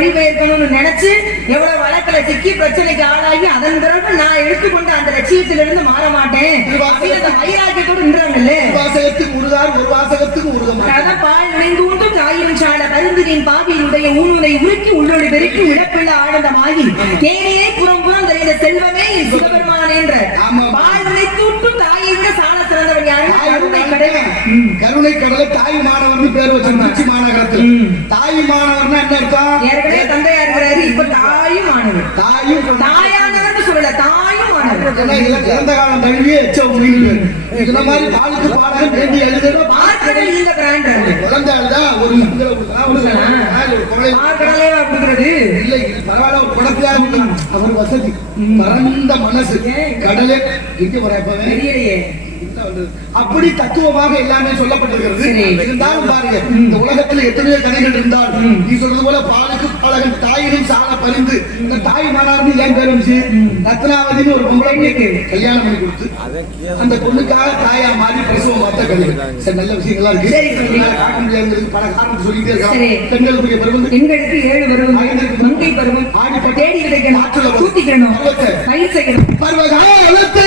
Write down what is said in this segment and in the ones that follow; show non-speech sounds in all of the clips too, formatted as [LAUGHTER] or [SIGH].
மொழிபெயர்க்கணும்னு நினைச்சு எவ்வளவு வழக்குல சிக்கி பிரச்சனைக்கு ஆளாகி அதன் பிறகு நான் எடுத்துக்கொண்ட அந்த லட்சியத்திலிருந்து மாற மாட்டேன். வைராக்கியத்தோடு நின்றாங்கல்ல? வாசகத்துக்கு உருதார் ஒரு வாசகத்துக்கு உருத மாட்டார் அதான் பால் நினைந்தூண்டும் தாயின் சால பருந்தினின் பாவியினுடைய ஊனுனை உருக்கி உள்ளொளி பெருக்கி இழப்பில்ல ஆனந்தமாகி தேனியை புறம் புறம் தெரிந்த செல்வமே என் சிவபெருமான் என்ற ஆமா. பால் நினைத்தூட்டும் தாயின்ற சால சிறந்தவன் யாரு கருணை கடல் கருணை கடலை தாய் மாணவர்னு பேர் வச்ச திருச்சி மாநகரத்தில். தாய் மாணவர்னா என்ன அர்த்தம்? ஏற்கனவே தந்தையா இருக்கிறாரு இப்ப தாயும் ஆனவர் தாயும் தாயானவர்னு சொல்லல தாயும் ஆனவர் ஏன்னா இதுல பிறந்த காலம் தழுவியே எச்ச முடியுது இதுல மாதிரி பாலுக்கு பாடகம் வேண்டி எழுதுறோம் பார்க்கடல் இந்த பிராண்ட். குழந்தை அழுதா ஒரு பார்க்கடலே கொடுக்கறது? இல்லை பரவாயில்ல ஒரு குழந்தையா இருக்கலாம் அவர் வசதி பரந்த மனசு. கடலே இங்க வர வந்தது? அப்படி தத்துவமாக எல்லாமே சொல்லப்பட்டிருக்கிறது. இருந்தாலும் பாருங்க இந்த உலகத்துல எத்தனையோ கதைகள் இருந்தால் நீ சொல்றது போல பாலுக்கு பாலகன் தாயினும் சால பறிந்து இந்த தாய் மாணவர்னு ஏன் பேர் வந்துச்சு? ரத்னாவதினு ஒரு பொம்பளை பொண்ணுக்கு கல்யாணம் பண்ணி கொடுத்து. அந்த பொண்ணுக்காக தாயா மாறி பிரசவம் பார்த்த கதைகள் சரி. நல்ல விஷயங்களா இருக்கு. முடியாதுங்கிறது பல காரணம் சொல்லிட்டே. இருக்காங்க. பெண்களுக்குரிய பருவம். பெண்களுக்கு ஏழு பருவம். மங்கை பருவம். தேடி விதைக்கணும் தூத்திக்கணும் பயிர் செய்யணும். பர்வகாலத்தை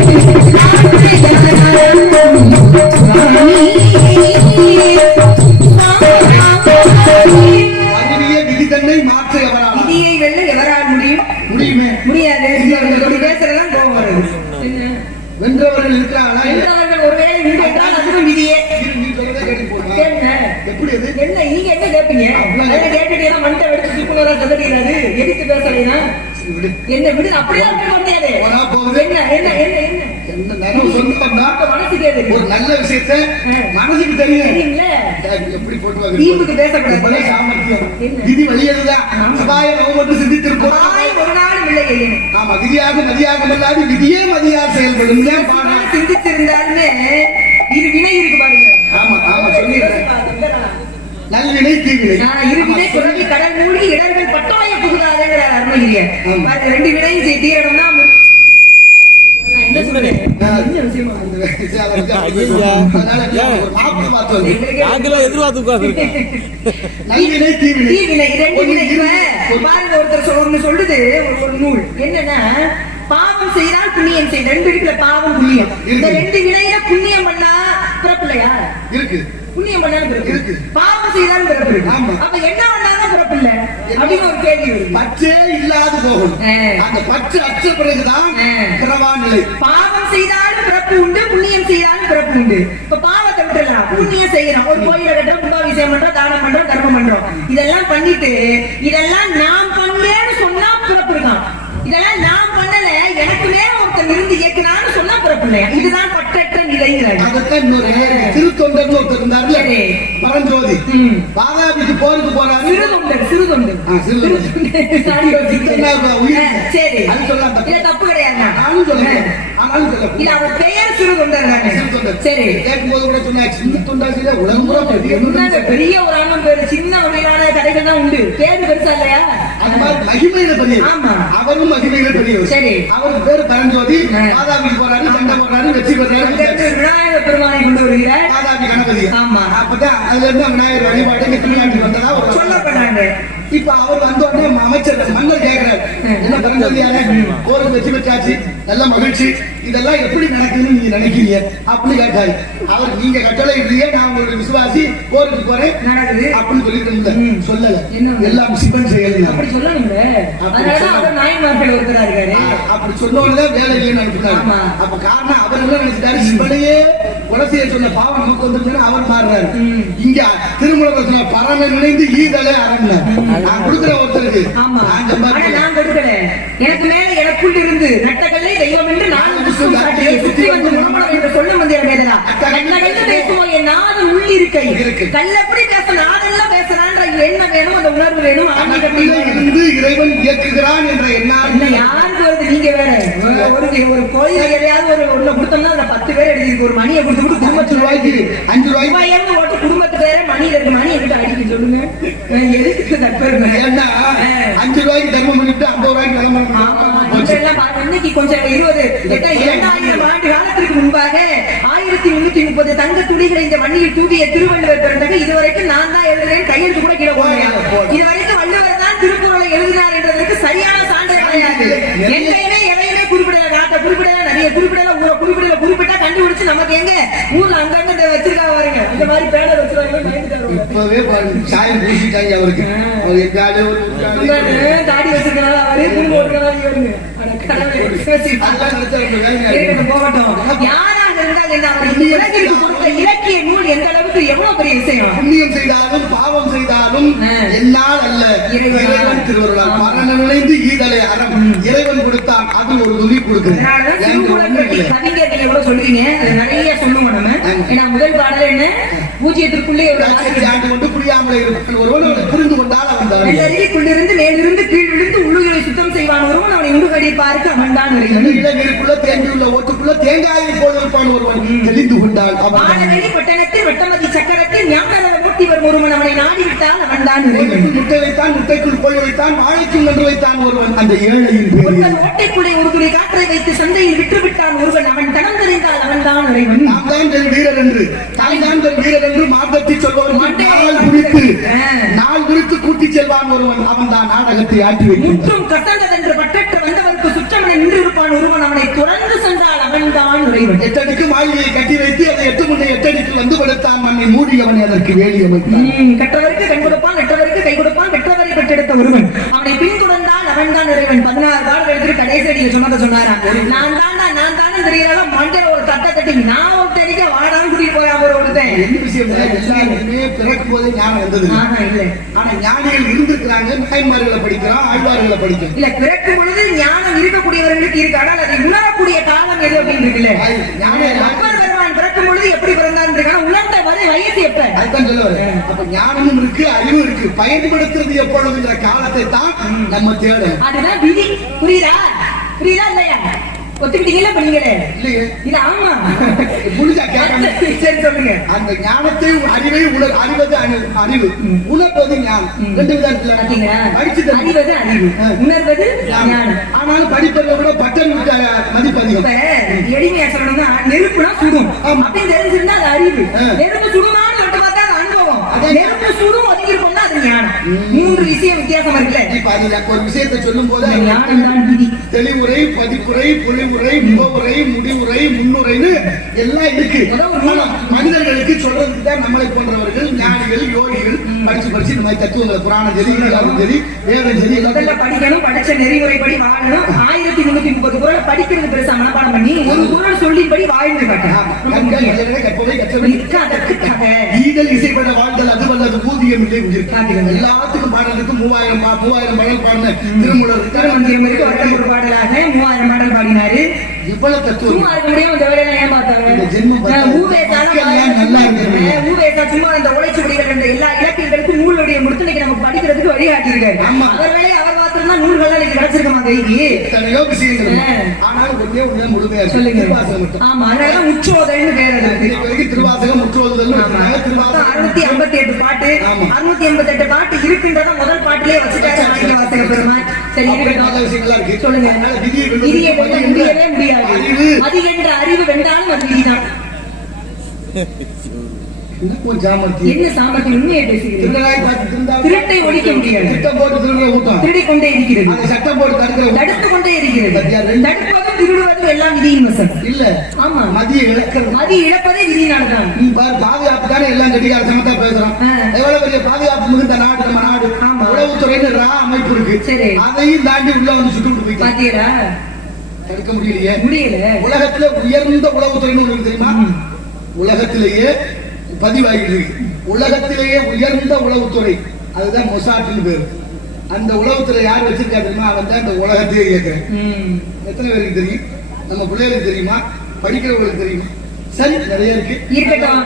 ஒரு நல்ல விஷயத்த மனசுக்கு தெரியும். எப்படி போட்டு தீம்புக்கு பேசக்கூடாது. சாமர்த்தியம்? விதி வழியதுதான் சகாய நோய் மட்டும் சிந்தித்திருக்கோம் ஒரு நாள் இல்லை ஆமா விதியாக மதியாக இல்லாது விதியே மதியாக பாடம் சிந்திச்சிருந்தாலுமே இரு வினை இருக்கு பாருங்க. ஆமா ஆமா சொல்லிடுறேன். நல்வினை தீவினை. இரு வினை குரவி கடல் மூழ்கி இடர்கள் பட்டாய புகுதாதேங்கிற. பாருங்க, ரெண்டு வினையும் தீரணும்னா நாங்களாம் எதிர்பார்த்து ஒருத்தர் சொல்~ ஒண்ணு சொல்லுது. ஒரு நூல். என்னன்னா பாவம் செய்தால் புண்ணியம் செய் ரெண்டு பாவம் புண்ணியம். இந்த இருக்கு. ரெண்டு வினையில புண்ணியம் பண்ணா பிறப்பில்லையா? இருக்கு. புண்ணியம் பண்ணாலும் இருக்கு. பாவம் செய்தாலும் பிறப்பு இருக்கு. அப்ப என்ன பண்ணாலும் பிறப்பு இல்ல. அப்படின்னு ஒரு கேள்வி பற்றே இல்லாது போகும். அந்த பற்று அற்ற பிறகுதான். பிறவா நிலை. பாவம் செய்தாலும் பிறப்பு உண்டு புண்ணியம் செய்தாலும் பிறப்பு உண்டு. இப்ப பாவத்தை விட்டுலாம் புண்ணியம் செய்யறோம் ஒரு கோயில கட்டுறோம் கும்பாபிஷேகம் பண்றோம் தானம் பண்றோம் கர்மம் பண்றோம். இதெல்லாம் பண்ணிட்டு இதெல்லாம் நாம் பண்ணேன்னு சொன்னா பிறப்பு இருக்கான். இதெல்லாம் நான் பண்ணல எனக்கு ஒருத்தன் இருந்து இயக்குனான்னு பிறப்பு இல்லையா இதுதான் பற்றற்ற நிலைங்கிறாங்க அதத்தான் இன்னொரு திருத்தொண்டர்னு ஒருத்தர் இருந்தாருல? சரி. பரஞ்சோதி. பாதாபிக்கு போருக்கு போறாரு. சாரி அது சொல்லலாம் தப்பு. கிடையாது. ஆனாலும் சொல்லலாம் ஆனாலும் சொல்லலாம் இல்ல அவர் சிறு தொண்டர் தொண்டர். சரி. கேட்கும்போது கூட சொன்னா சின்ன தொண்டாசில உடம்புற பெரிய பெரிய ஒரு ஆணும் பேரு? சின்ன வகையிலான கடைகள் தான் உண்டு. பேரு பெருசா இல்லையா? அது மாதிரி மகிமையில பெரிய ஆமா. அவரும் மகிமையில பெரியவர் சரி. அவருக்கு பேரு பரஞ்சோதி ஆ. பாதாபிக்கு போறாரு சண்டை போடுறாரு வெற்றி பெறாரு விநாயகர் பெருமானை கொண்டு வருகிறார். பாதாபி கணபதி. ஆமா. அப்பதான் அதுல இருந்து விநாயகர் வழிபாடு தமிழ்நாட்டுக்கு வந்ததா ஒரு சொல்லப்பட்டாங்க. இப்ப அவர் வந்த உடனே அமைச்சர் மன்னர் கேக்குறாரு வெற்றி பெற்றாச்சு. நல்ல மகிழ்ச்சி. இதெல்லாம் எப்படி நடக்குதுன்னு நீங்க நினைக்கிறீங்க? அப்படின்னு கேட்டாரு. அவர் நீங்க கட்டளை இல்லையே நான் உங்களுடைய விசுவாசி போருக்கு போறேன். நடக்குது. அப்படின்னு சொல்லிட்டு. சொல்லல? எல்லாம் சிவன் செயல் அப்படி இருக்காரு அப்படி சொன்னோடனே வேலை இல்லைன்னு. அப்ப காரணம் அவர் என்ன நினைச்சிட்டாரு? சிவனையே கொலை செய்ய சொன்ன பாவம் நமக்கு வந்துருச்சுன்னு அவர் மாறுறாரு. இங்க திருமணம் சொன்ன பரம நினைந்து ஈதலே அரண்ல நான் கொடுக்குற ஒருத்தருக்கு. நான் கொடுக்கல எனக்கு மேல எனக்குள் இருந்து நட்டக்கல்லை தெய்வம் என்று நான் குற்றம் சாட்டியை சுற்றி வந்து முகமலம் என்று சொல்லும் வந்தேன் வேதனா கண்ணகல்ல பேசுவோம் என் நாதன் உள்ளிருக்கை இருக்கை. கல்லப்படி பேசணும் அதெல்லாம் பேசுறான்ற எண்ணம் வேணும் அந்த உணர்வு வேணும். இருந்து இறைவன் இயக்குகிறான் என்ற யாருக்கு வருது நீங்க வேற. ஒரு ஒரு கோயில் எதையாவது ஒரு ஒண்ணு கொடுத்தோம்னா அதுல பத்து பேர் எழுதிருக்கு ஒரு மணியை கொடுத்து கொடுத்து அஞ்சு குடும்பத்து ரூபாய்க்கு. அஞ்சு ரூபாயிரம் ஓட்டு குடும்பத்து பேர மணி இருக்கு. மணி எங்கிட்ட அடிக்க சொல்லுங்க. எதுக்கு ஏன்னா அஞ்சு ரூபாய்க்கு தர்மம் பண்ணிட்டு ஐம்பது ரூபாய்க்கு தர்மம் இன்னைக்கு கொஞ்சம் இருபது எட்ட இரண்டாயிரம் ஆண்டு காலத்திற்கு முன்பாக ஆயிரத்தி முன்னூத்தி முப்பது தங்க துளிகளை இந்த மண்ணில் தூக்கிய திருவள்ளுவர் பிறந்தது. இதுவரைக்கும் நான் தான் எழுதுறேன். கையெழுத்து கூட கீழே போடுறேன் இதுவரைக்கும் வள்ளுவர் தான் திருக்குறளை எழுதினார் என்றதற்கு சரியான சான்று கிடையாது. எங்கேயுமே எதையுமே குறிப்பிடல. நாட்டை குறிப்பிடல நிறைய குறிப்பிடல ஊரை குறிப்பிடல. குறிப்பிட்டா கண்டுபிடிச்சு நமக்கு எங்க? ஊர்ல அங்கங்க இந்த வச்சிருக்கா பாருங்க. இந்த மாதிரி பேனர் வச்சிருக்காங்க. இப்பவே சாயம் பூசிட்டாங்க அவருக்கு. ஒரு எக்காடு ஒரு. தாடி வச்சிருக்கனால அவரு. திரும்ப ஓட்டுறதா இவருங்க போகட்டும். இலக்கிய நூல் எந்த அளவுக்கு எவ்வளவு பெரிய விஷயம்? புண்ணியம் செய்தாலும் பாவம் செய்தாலும் ஆ. என்னால் அல்ல. இறைவனால். இறைவன் திருவருளால் ஆமா. மரண நுழைந்து ஈதலை அறம் இறைவன் கொடுத்தான். அது ஒரு துணி இல்லை. கவிஞர்கள் எவ்வளவு சொல்றீங்க? நிறைய சொல்லுவோம் நம்ம. ஏன்னா முதல் பாடல் என்ன? பூஜ்ஜியத்திற்குள்ளே ஆண்டு கொண்டு புரியாமல் ஒருவன் அவனை புரிந்து கொண்டால் அவன் நெல்லறிக்குள்ளிருந்து மேலிருந்து கீழ் விழுந்து உள்ளுகளை செய்வான் ஒருவன் அவனை உண்டுகடி பார்க்க அவன் தான் இளநீருக்குள்ள தேங்கியுள்ள ஓட்டுக்குள்ள தேங்காயை போல இருப்பான் ஒருவன். தெளிந்து தவறு. ஆனவெளி பட்டணத்தில் வட்டமதி சக்கரத்தில் ஞாபக மூர்த்தி வரும் ஒருவன். அவனை நாடி விட்டால் அவன் தான் கோழிக்குள் முட்டை வைத்தான் முட்டைக்குள் கோழி வைத்தான் வாழைக்குள் நன்று வைத்தான் ஒருவன். அந்த ஏழையின் ஒருவன் ஓட்டைக்குள்ளே ஒரு துளி காற்றை வைத்து சந்தையில் விற்று விட்டான் ஒருவன். அவன் தனம் தெரிந்தால் அவன் தான் இறைவன். நாம் தான் தன் வீரர் என்று தாய் தான் தன் வீரர் என்று மார்க்கத்தை சொல்பவன் நாள் குறித்து. நாள் குறித்து கூட்டி செல்வான் ஒருவன் அவன் தான் நாடகத்தை ஆட்டி வைக்கின்றான். முற்றும் கட்டந்ததென்று பட்டற்ற வந்தவருக்கு சுற்றமனை நின்றிருப்பான் ஒருவன் அவனை தொடர்ந்து சென்றால் அவன் தான் இறைவன் எட்டடிக்கு மாளிகையை கட்டி வைத்து அதை எட்டு முன்னே எட்டடிக்கு வந்து படுத்தான் மண்ணை மூடியவனை அதற்கு வேலி அமைத்தான் கற்றவருக்கு கண் கொடுப்பான் வெற்றவருக்கு கை கொடுப்பான் வெற்றவரை பெற்றெடுத்த ஒருவன். அவனை பின்தொடர்ந்தால் அவன் தான் இறைவன். பதினாறு பாடல் எடுத்து கடைசி அடியில் சொன்னதை சொன்னாரா? நான் தான்டா நான் தானே தெரியல மண்டையில ஒரு தட்டை தட்டி நான் ஒருத்தடிக்க வாடான்னு கூட்டிட்டு போய் அவர் ஒருத்தன் என்ன விஷயம் எல்லாருமே பிறக்கும் போதே ஞானம் வந்தது. இல்லை. ஆனா ஞானிகள் இருந்திருக்கிறாங்க. நாய்மார்களை படிக்கிறோம் ஆழ்வார்களை படிக்கிறோம் இல்ல பிறக்கும் பொழுது ஞானம் இருக்கக்கூடியவர்களுக்கு இருக்கு ஆனால் அதை உணரக்கூடிய காலம் எது அப்படின்னு இருக்குல்ல ஞானம் பிறக்கும் பொழுது எப்படி பிறந்தான்னு இருக்கு ஆனா உணர்ந்த வரை வயசு எப்ப? அதுதான் சொல்ல வரேன். அப்ப ஞானமும் இருக்கு அறிவும் இருக்கு. பயன்படுத்துறது எப்பொழுதுங்கிற காலத்தை தான் நம்ம தேடணும். அதுதான் விதி. புரியுதா? புரியுதா இல்லையா? ஒத்துக்கிட்டீங்களா இப்ப நீங்களே இல்லையே. இது ஆமா. புரிஞ்சா கேட்கணும் சரி சொல்லுங்க. அந்த ஞானத்தை அறிவை உணர் அறிவது அறிவு. உணர்வது ஞானம். ரெண்டு விதம் இருக்குல்ல? பாத்தீங்களா? படிச்சு தெரிஞ்சு- அறிவது அறிவு. உணர்வது ஞானம். ஆனாலும் படிப்பதை விட பட்டன் மதிப்பு அதிகம் எளிமையா சொல்லணும்னா நெருப்புனா சுடும். ஆமா. அப்படின்னு தெரிஞ்சிருந்தா அது அறிவு. நெருப்பு சுடுமான்னு மட்டும் பார்த்தா அது அனுபவம் அதான் நெருப்பு சுடும் ஒதுங்கி இருக்கோம்னா அது ஞானம் மூன்று விஷயம் வித்தியாசம் இருக்குல்ல? இப்ப அது ஒரு விஷயத்தை சொல்லும் போது தெளிவுரை பதிப்புரை பொழிவுரை முகவுரை முடிவுரை முன்னுரைன்னு எல்லாம் இருக்கு. மனிதர்களுக்கு சொல்றதுக்கு தான் நம்மளை போன்றவர்கள் ஞானிகள் யோகிகள் படிச்சு படிச்சு இந்த மாதிரி தத்துவங்களை புராணம் சரி சரி வேதம் சரி முதல்ல படிக்கணும் படிச்ச நெறிமுறைப்படி வாழணும். ஆயிரத்தி முன்னூத்தி முப்பது குரல் படிக்கிறது பெருசா மனப்பாடம் பண்ணி ஒரு குரல் சொல்லின்படி வாழ்ந்து காட்டேன் கற்பவை, கற்றவை. அதற்கு கதை ஈதல் இசைப்பட வாழ்தல் அது வல்லது ஊதியம் இல்லை உயிர். காட்டுகிறது. எல்லாத்துக்கும் பாடுறதுக்கு மூவாயிரம் மூவாயிரம் பாடல் பாடின திருமூலர் திருமந்திரம் இருக்கு வட்டம் ஒரு பாடலாக மூவாயிரம் பாடல் பாடினாரு இவ்வளவு தத்துவம் சும்மா அந்த உழைச்சு முடிகள் என்ற எல்லா இலக்கியங்களுக்கும் நூலுடைய முடித்து இன்னைக்கு நமக்கு படிக்கிறதுக்கு வழிகாட்டி இருக்காரு ஆமா. அவர் நூல்கள் இன்னைக்கு கிடைச்சிருக்கமா கைக்கு எத்தனையோ விஷயங்கள் ஆ. ஆனாலும் ஒன்றே ஒண்ணு முழுமையா இருக்கு. சொல்லுங்க. திருவாசகம் மட்டும். ஆமா அதனாலதான் உச்சோதயன்னு பேர் அதுக்கு திருவாசகம் திருவாசகம் அறுநூத்தி ஐம்பத்தி எட்டு பாட்டு. அறுநூத்தி எண்பத்தி எட்டு பாட்டு இருக்குன்றத முதல் பாட்டிலே வச்சுட்டாரு மாணிக்க வாசக சரி இருக்கு. சொல்லுங்க. அதனால விதியை வெல்ல முடியவே முடியாது. அறிவு. அது என்ற அறிவு வென்றாலும் அது விதிதான். [LAUGHS] ஜாமர்த்தி என்ன சாமர்த்தியம் உண்மையை பேசுகிறீர்கள்? திருந்தா திருட்டை ஒழிக்க முடியாது திட்டம் போட்டு திருடுற ஊட்டம் கொண்டே இருக்கிறது. அதை சட்டம் போட்டு தடுக்கிற. தடுத்து கொண்டே இருக்கிறது. தடுப்பதும் திருடுவதும் எல்லாம் விதியின் வசம் இல்ல. ஆமா. மதிய இழக்கிறது அது இழப்பதே விதியினால்தான் நீ பாரு பாதுகாப்பு தானே எல்லாம் கட்டிக்கார சமத்தா பேசுறோம் ஆ. எவ்வளவு பெரிய பாதுகாப்பு மிகுந்த நாடு நம்ம நாடு. ஆமா. உளவுத்துறைன்னு ரா அமைப்பு இருக்கு? சரி. அதையும் தாண்டி உள்ள வந்து சுட்டு போய்க்கலாம் பாத்தீங்களா தடுக்க முடியலையே. முடியல. உலகத்துல உயர்ந்த உளவுத்துறைன்னு ஒண்ணு தெரியுமா? உலகத்திலேயே பதிவாகிட்டு இருக்கு உலகத்திலேயே உயர்ந்த உளவுத்துறை. அதுதான் மொசாட்னு பேரு. அந்த உளவுத்துறை யார் வச்சிருக்கா தெரியுமா? அவன் தான் இந்த உலகத்தையே ம். எத்தனை பேருக்கு தெரியும்? நம்ம பிள்ளைகளுக்கு தெரியுமா? படிக்கிறவங்களுக்கு தெரியுமா? சரி நிறைய இருக்கு. இருக்கட்டும்.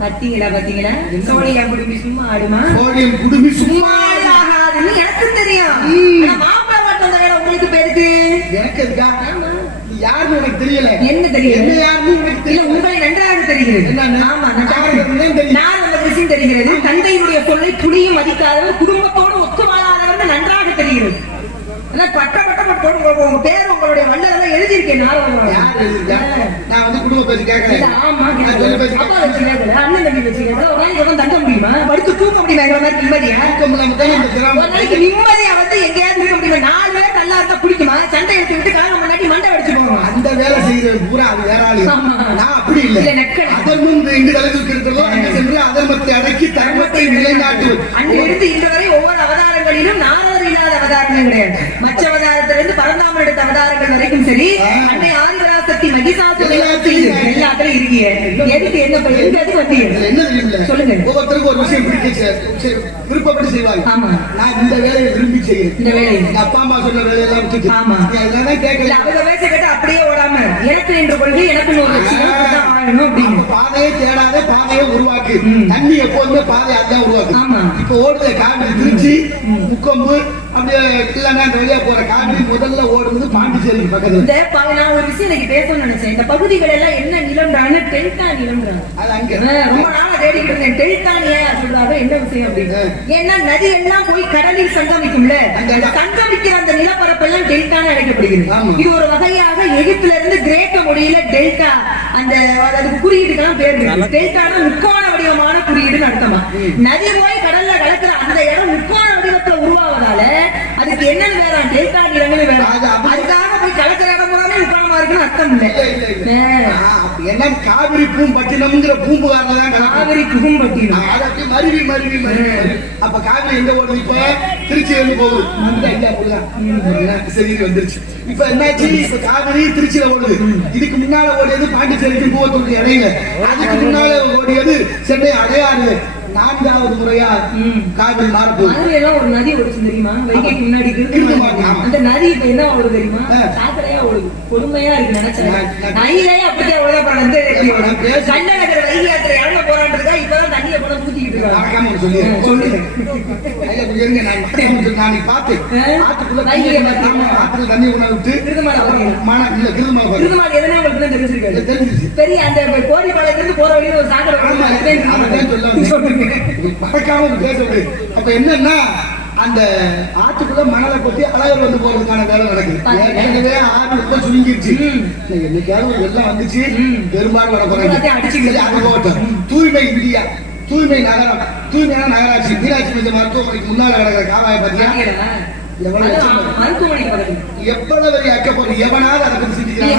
பாத்தீங்களா பாத்தீங்களா சும்மா ஆடுமா? கோழியம் குடுமி சும்மா ஆகாதுன்னு எனக்கு தெரியும். மாப்பிள்ளை மட்டும் உங்களுக்கு பேருக்கு. எனக்கு இருக்கா? யாருன்னு உனக்கு தெரியல. என்ன தெரியும் என்ன யாருன்னு உனக்கு தெரியல. உங்களை நன்றாக தெரிகிறது? ஆமா. நான் அந்த விஷயம் தெரிகிறது. தந்தையினுடைய சொல்லை துளியும் மதிக்காதவர் குடும்பத்தோடு ஒத்து வாழாதவர் நன்றாக தெரிகிறது. பட்ட பட்ட பட்ட உங்க பேர் உங்களுடைய வல்லதெல்லாம் எழுதியிருக்கேன்? நான் வந்து குடும்ப ஆமா அண்ணன் தம்பி வச்சு கேட்கல. ஒரு நாளைக்கு உட்கார்ந்து தங்க முடியுமா? படுத்து தூக்க முடியுமா? எங்களை மாதிரி நிம்மதியா? ஒரு நாளைக்கு நிம்மதியா வந்து எங்கேயாவது இருக்க முடியுமா? நாலு பேர் நல்லா இருந்தா பிடிக்குமா சண்டை எடுத்து விட்டு காலம் முன்னாடி மண்டை அந்த வேலை செய்யறது பூரா அது வேற ஆளு. நான் அப்படி இல்லை. அதர்மம் இங்கு தலைவருக்கு இருக்கிறதோ அங்கு சென்று அதர்மத்தை அடக்கி தர்மத்தை நிலைநாட்டுவது அங்கிருந்து இன்று வரை ஒவ்வொரு அவதாரங்களிலும் நாரதர் இல்லாத அவதாரமே கிடையாது. மச்ச அவதாரத்திலிருந்து பரந்தாமன் எடுத்த அவதாரங்கள் வரைக்கும் சரி. அன்னை எல்லாத்துலயும் எல்லாத்திலும் இருக்கீங்க எதுக்கு என்ன எங்க எதுக்கு வந்தீங்க என்ன தெரியுமில்ல? சொல்லுங்க. ஒவ்வொருத்தருக்கும் ஒரு விஷயம் பிடிக்க விருப்பப்பட்டு செய்வாங்க ஆமா. நான் இந்த வேலையை விரும்பி செய்கிறேன் இந்த வேலையை. எங்க அப்பா அம்மா சொன்ன வேலையெல்லாம் விட்டுட்டு ஆமா. இல்ல கேட்கல அவங்க பேச கேட்டு அப்படியே ஓடாம எனக்கு என்ற கொள்கை எனக்கு ஒரு வாழணும் அப்படின்னு அப்ப பாதையை தேடாத பாதையை உருவாக்கு. தண்ணி எப்போதுமே பாதை அதான் உருவாக்கு ஆமா. இப்ப ஓடுத காவிரி திருச்சி முக்கொம்பு அப்படியே போற முதல்ல பக்கத்துல. இந்த நான் ஒரு விஷயம் பேசணும்னு நினைச்சேன். இந்த பகுதிகள் எல்லாம் என்ன நிலம்ன்றாங்க டெல்டா நிலம்ன்றாங்க அது அங்க. ஆ, ரொம்ப நாளா தேடிக்கிட்டு இருந்தேன். டெல்டான்னு ஏன் சொல்றாங்க? என்ன விஷயம் அப்படின்னு. ஏன்னா நதி எல்லாம் போய் கடலில் சங்கமிக்கும்ல. அந்த சங்கமிக்கிற அந்த நிலப்பரப்பெல்லாம் டெல்டான்னு அழைக்கப்படுகிறது. இது ஒரு வகையாக எகிப்துல இருந்து கிரேக்க மொழியில டெல்டா. அந்த அதுக்கு குறியீடுக்கெல்லாம் பேர் டெல்டானா முக்கோண வடிவமான குறியீடுன்னு அர்த்தமா. நதி போய் கடல்ல கலக்குற அந்த இடம் முக்கோண வடிவத்துல உருவாவதால அதுக்கு என்னன்னு வேற டெல்டா நிலங்கள் வேற அதுக்காக போய் கலக்கிற இடம் பூராமே முக்கோணமா இருக்குன்னு அர்த்தம் இல்ல. எல்லாம் காவிரி பூம்பட்டினம்ங்கிற பூம்புகார்ல தான். காவிரி குகும்பட்டினம் அது அப்படியே மருவி மருவி மருவி. அப்ப காவிரி எங்க ஓடுது இப்ப திருச்சி வந்து போகுது. சரி வந்துருச்சு. இப்ப என்னாச்சு? இப்ப காவிரி திருச்சியில ஓடுது. இதுக்கு முன்னால ஓடியது பாண்டிச்சேரிக்கு பூவத்தூருக்கு இடையில. அதுக்கு முன்னால ஓடியது சென்னை அடையாறு. நான்காவது முறையா காவிரி மாறப்போகுது ஒரு நதி ஓடுச்சு தெரியுமா? வைகைக்கு முன்னாடி. ஆமா. அந்த நதி இப்ப என்ன ஓடுது தெரியுமா. சாக்கடையா ஓடுது. கொடுமையா இருக்கு நினைச்சேன். நான்- நான்- நையிலேயே அப்படியே ஓட போறாங்க. நகர வைகை யாத்திரை இறங்க போறான்றதா இப்பதான் தண்ணியை போட ஊத்திக்கிட்டு இருக்காங்க மறக்காம சொல்லிடுறேன். இருங்க, நான் நான்? ஆத்துக்குள்ள தண்ணி- விட்டு? மன- இல்ல, எதனா உங்களுக்கு தான் தெரிஞ்சிருச்சு. பெரிய அந்த கோரிப்பாளையத்துல இருந்து போற வழியில ஒரு சாக்கடை மறக்காம பேச. அப்ப என்னன்னா அந்த ஆத்துக்குள்ள மணலை கொட்டி அழகர் வந்து போறதுக்கான வேலை நடக்குது? ஏற்கனவே ஆறு ரொம்ப சுருங்கிருச்சு. என்னைக்காவது ஒரு வெள்ளம் வந்துச்சு. பெரும்பாலும் வர போறாங்க அது போகட்டும். தூய்மை இந்தியா தூய்மை நகரம் தூய்மையான நகராட்சி மீனாட்சி மஞ்சள் மருத்துவமனைக்கு முன்னால கிடக்கிற காவாய பாத்தியா பாத்தீங்களா? எவ்வளவு பெரிய எவனாவது அதை பத்தி சிந்திக்கிறான்.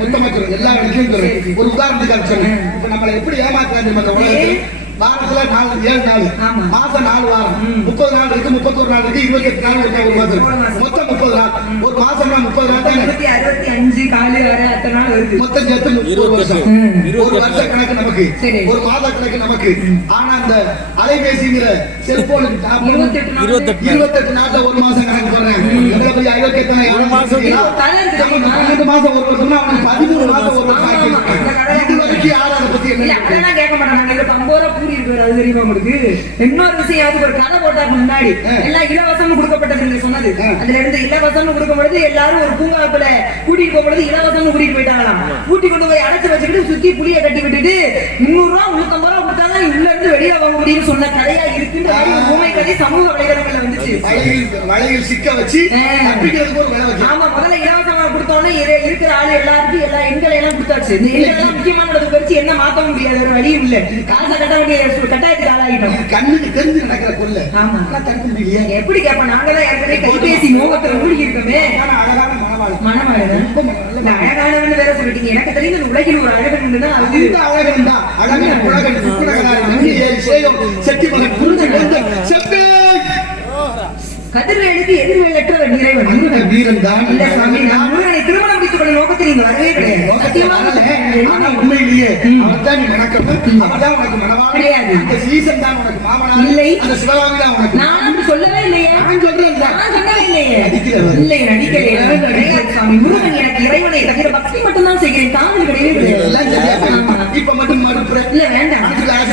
மொத்தமா சொல்றேன். எல்லா இடத்துலயும் சொல்றேன். ஒரு உதாரணத்துக்காக சொல்றேன். இப்ப நம்மளை எப்படி ஏமாத்துறாங்க இந்த உலகத்துல? வாரத்துல நாலு ஏழு நாள். மாசம் நாலு வாரம். முப்பது நாள் இருக்கு முப்பத்தொரு நாள் இருக்கு இருபத்தி எட்டு நாள் இருக்கு ஒரு மாசம் முப்பது நாள் ஒரு மாசம்னா முப்பது நாள் தானே இருபத்தி அறுபத்தி அஞ்சு காலு வர அத்தனை நாள் வருது மொத்தம் சேர்த்து ஒரு வருஷம். ஒரு வருஷ கணக்கு நமக்கு சரி. ஒரு மாத கணக்கு நமக்கு ஆனா அந்த அலைபேசிங்கிற செல்போனுக்கு இருபத்தெட்டு. இருபத்தெட்டு நாள்ல ஒரு மாசம் கணக்கு போடுறேன் மாசம்? ஒரு கதை இருக்கு நமக்கு தெரியுமா? பன்னெண்டு மாசம் ஒரு வருஷம்னா அவனுக்கு பதிமூணு மாசம் ஒரு வருஷம் இது வரைக்கும் யாரும் அதை பத்தி இல்ல, என்ன அதெல்லாம் கேட்க மாட்டாங்க. கூலி இருக்கு, அது தெரியுமா உங்களுக்கு? இன்னொரு விஷயம், ஒரு கதை போட்டாங்க முன்னாடி. எல்லாம் இலவசம்னு கொடுக்கப்பட்டது சொன்னது. அதுல இருந்து இலவசம்னு கொடுக்கும் பொழுது எல்லாரும் ஒரு பூங்காவுக்குள்ள கூட்டிட்டு போகும்பொழுது இலவசம்னு கூட்டிட்டு போயிட்டாங்களாம். கூட்டி கொண்டு போய் அடைச்சு வச்சுக்கிட்டு சுத்தி புளிய கட்டி விட்டுட்டு முந்நூறு ரூபா முன்னூத்தம்பது ரூபா உள்ள இருந்து வாங்க முடியும்னு சொன்ன கதையா இருக்குன்ற மாதிரி ஒரு ஊமை கதை சமூக வலைதளங்கள்ல வந்துச்சு. வலையில் வலையில் சிக்க வச்சு ஆ. தப்பிக்கிறதுக்கு ஒரு வேலை வச்சு. ஆமா முதல்ல இலவசமா கொடுத்தோன்னே இரு- இருக்கிற ஆளு எல்லாருக்கும் எல்லா எண்களை எல்லாம் கொடுத்தாச்சு. இந்த எண்கள் முக்கியமானது பறிச்சு என்ன மாத்த முடியாது வேற வழியும் இல்ல. காசை கட்ட வேண்டிய கட்டாயத்துக்கு ஆளாகிட்டோம். கண்ணுக்கு தெரிஞ்சு நடக்கிற கொள்ள ஆமா. எப்படி கேப்ப நாங்கெல்லாம் ஏற்கனவே கைபேசி மோகத்துல மூழ்கி இருக்கோமே. அழகான மனவாளி நல்ல அழகானவன்னு வேற சொல்லிட்டீங்க. எனக்கு தெரிஞ்ச உலகில் ஒரு அழகன் உண்டுன்னா அது அழகன் தான். அழகன் புலகன் கதிர்வேலுக்கு எதிர்வேலற்ற அந்த வீரன் தான் இல்ல சாமி நான் முருகனை திருமணம் முடித்துக் கொள்ள நோக்கத்தில் இங்க வரவே கிடையாது. சத்தியமா ஆனா உண்மையிலேயே அவர்தான் நீ மணக்கணும் அவர்தான் உனக்கு மனவாளி கிடையாது. அந்த சீசன் தான் உனக்கு மாமனார். இல்லை. அந்த சிவகாமி தான் உனக்கு நான் சொல்லவே இல்லையே. நான் சொல்றேன். இப்ப மட்டும் மறுப்புற இல்ல வேண்டாம்.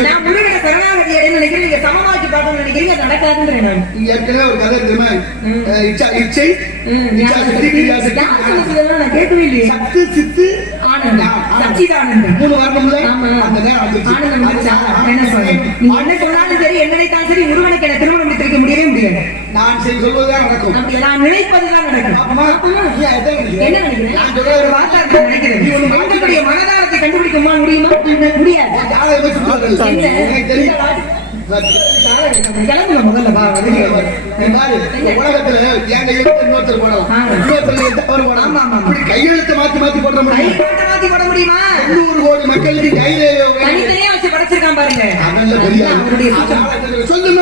நான் முருகனை சரணாகதி அடையணும்னு நினைக்கிறேன். நீங்க சமமாக்கி பார்க்கணும்னு நினைக்கிறீங்க. நடக்காதுன்றேன் நான். ஏற்கனவே ஒரு கதை தெரியுமா? இச்சா இச்சை இச்சா கிரியா சொன்னதெல்லாம் நான் கேட்கவே இல்லையே. சத்து சித்து ஆனந்தம். ஆனந்தம். சச்சிதானந்தம். மூணு வரணும்ல ஆமா. அந்த நேரம் வந்துருச்சு. ஆனந்தம் வந்துச்சா? என்ன சொல்றேன்? நீங்க என்ன சொன்னாலும் சரி என்ன நினைத்தாலும் சரி முருகனுக்கு என்ன திருமணம் முடித்து வைக்க முடியவே முடியாது. நான் சரி சொல்வதுதான் நடக்கும். அப்படி நான் நினைப்பதுதான் நடக்கும்? என்ன நினைக்கிறேன் வார்த்தை நினைக்கிறேன். மனதாரத்தை கண்டுபிடிக்குமா முடியுமா? முடியாது. ஜாதகமே முதல்ல உலகத்துல என் கையெழுத்து இன்னொருத்தர் போடலாம். இன்னொருத்தர் போடலாம். இப்படி கையெழுத்து மாத்தி மாத்தி முடியும் மாத்தி போட முடியுமா தொண்ணூறு கோடி மக்களுக்கு கையில தனித்தனியா வச்சு படைச்சிருக்கான் பாருங்க சொல்லுங்க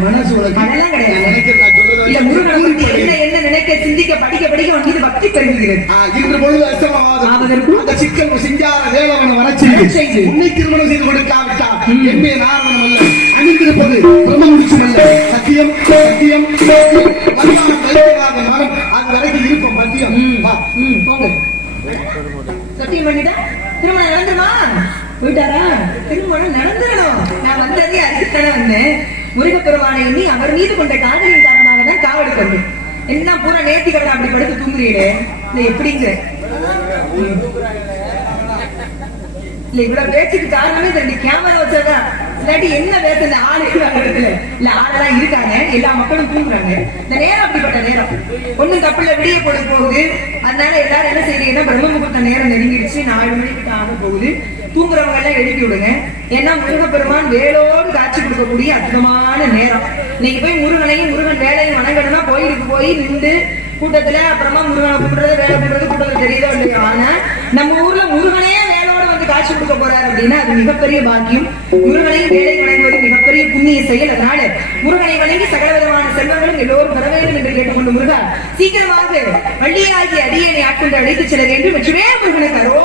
மனசு உனக்கு கிடையாது. நான் சொல்றதை இல்ல முருகனை என்ன நினைக்க சிந்திக்க படிக்க படிக்க அவன் மீது பக்தி பெருகுகிறது. இன்று பொழுது அந்த சிக்கல் சிங்கார வேலவனை வரச்செய்து. உன்னை திருமணம் செய்து கொடுக்காவிட்டா எம்மே நாரணம் அல்ல. பிரம்ம முடிச்சும் அல்ல. சத்தியம் சத்தியம் மரம் அது வரைக்கும் மத்தியம். பண்ணிட்டா திருமணம் நடந்துருமா? போயிட்டாரா? திருமணம் நடந்துடணும் நான் வந்ததே அதுக்குத்தானே வந்தேன். முருகப்பெருமானை எண்ணி அவர் மீது கொண்ட காதலின் காரணமாக தான் காவடி கொண்டு என்ன பூரா நேர்த்தி கடை அப்படி படுத்து தூங்குறீங்களே? இல்ல எப்படிங்கிற இல்ல இவ்வளவு பேச்சுக்கு காரணமே ரெண்டு கேமரா வச்சாதான். இல்லாட்டி என்ன பேச இந்த ஆள் இருக்காங்க இடத்துல இல்ல ஆளெல்லாம் இருக்காங்க. எல்லா மக்களும் தூங்குறாங்க. இந்த நேரம் அப்படிப்பட்ட நேரம். ஒண்ணும் தப்புல விடிய பொழுது போகுது. அதனால எல்லாரும் என்ன செய்றீங்கன்னா பிரம்ம முகூர்த்த நேரம் நெருங்கிடுச்சு. நாலு மணிக்கு ஆக போகுது. தூங்குறவங்க எல்லாம் எழுப்பி விடுங்க. ஏன்னா முருகப்பெருமான் வேலோ காட்சி கொடுக்கக்கூடிய அற்புதமான நேரம். இன்னைக்கு போய் முருகனையும் முருகன் வேலையும் வணங்கணும்னா கோயிலுக்கு போய் நின்று கூட்டத்துல அப்புறமா முருகனை கூப்பிடுறது வேலை பண்றது கூட்டத்துல தெரியுதோ இல்லையோ? ஆனா நம்ம ஊர்ல முருகனே வேலோட வந்து காட்சி கொடுக்க போறாரு அப்படின்னா அது மிகப்பெரிய பாக்கியம். முருகனையும் வேலை வணங்குவது மிகப்பெரிய புண்ணிய செயல். அதனால முருகனை வணங்கி சகல விதமான செல்வங்களும் எல்லோரும் பெற வேண்டும் என்று கேட்டுக்கொண்டு முருகா சீக்கிரமாக வள்ளியாகி அடியனை ஆட்கொண்டு அழைத்து செல்ல வேண்டும். வெற்றிவே முருகனுக்கு அரோ